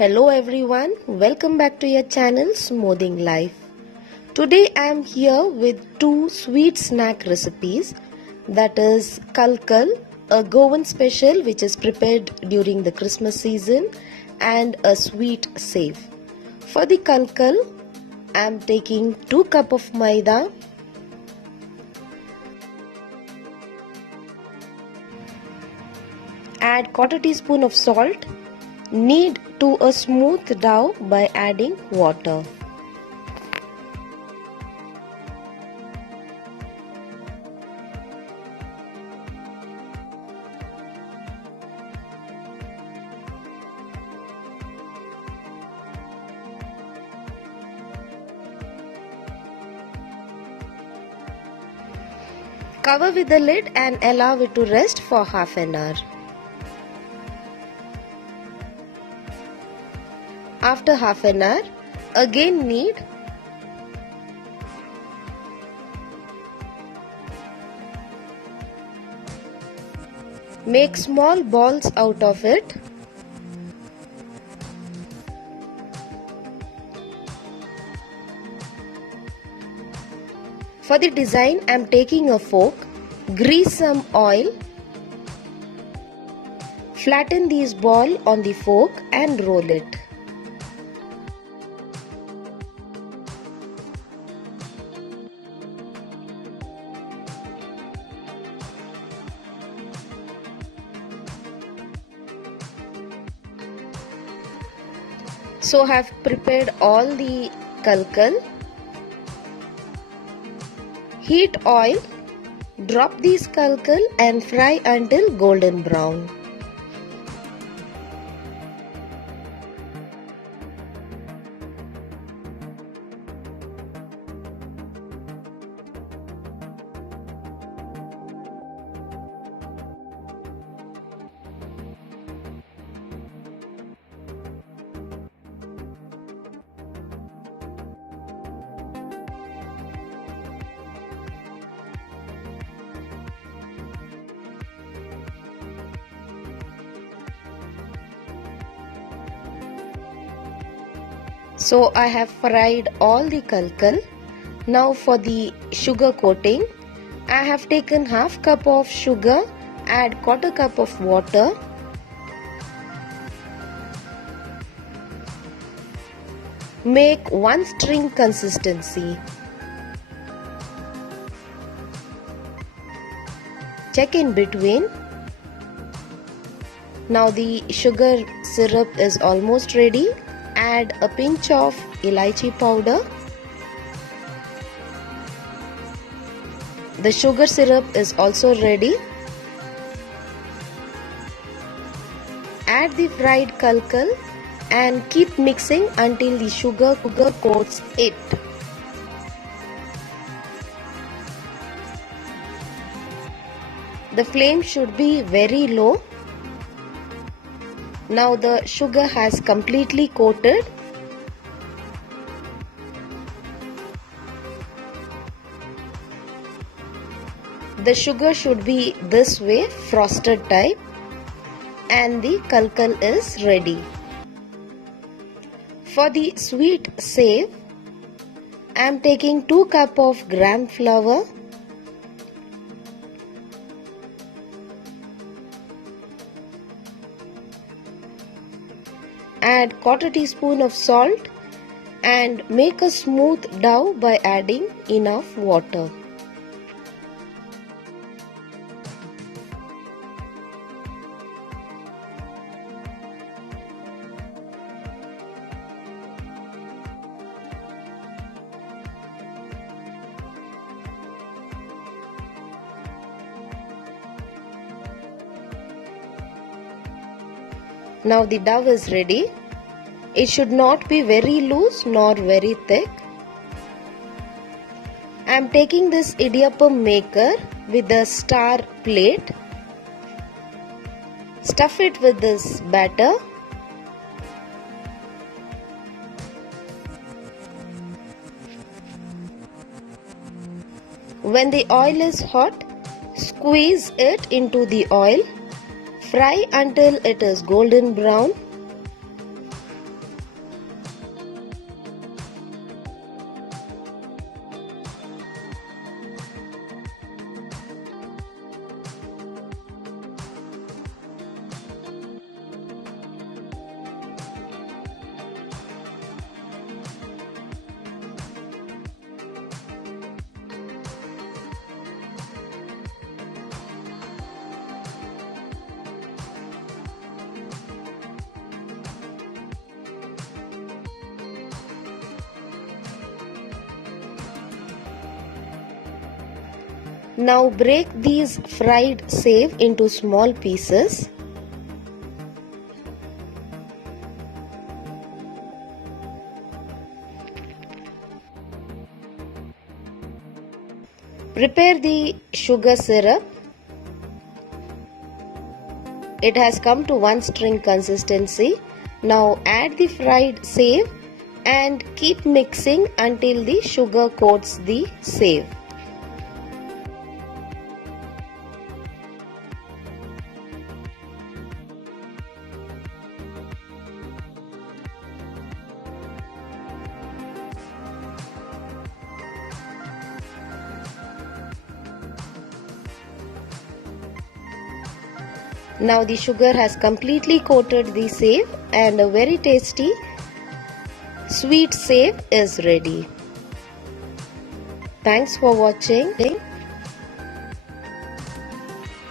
Hello everyone, welcome back to your channel Smoothing Life. Today I am here with two sweet snack recipes, that is Kulkul, a Goan special which is prepared during the Christmas season, and a sweet save. For the Kulkul, I am taking 2 cups of maida, add 1/4 teaspoon of salt, knead to a smooth dough by adding water. Cover with the lid and allow it to rest for half an hour. After half an hour, again knead. Make small balls out of it. For the design, I am taking a fork, grease some oil, flatten these balls on the fork and roll it. So I have prepared all the Kulkul. Heat oil, drop these Kulkul and fry until golden brown. So I have fried all the Kulkul. Now for the sugar coating, I have taken half cup of sugar, add 1/4 cup of water, make one string consistency. Check in between. Now the sugar syrup is almost ready. Add a pinch of elaichi powder. The sugar syrup is also ready. Add the fried Kulkul and keep mixing until the sugar coats it. The flame should be very low. Now the sugar has completely coated. The sugar should be this way, frosted type, and the Kulkul is ready. For the sweet save, I am taking 2 cups of gram flour, add 1/4 teaspoon of salt and make a smooth dough by adding enough water. Now the dough is ready. It should not be very loose nor very thick. I am taking this idiyappam maker with a star plate. Stuff it with this batter. When the oil is hot, squeeze it into the oil. Fry until it is golden brown. Now break these fried save into small pieces. Prepare the sugar syrup. It has come to one string consistency. Now add the fried save and keep mixing until the sugar coats the save. Now the sugar has completely coated the save and a very tasty sweet save is ready. Thanks for watching.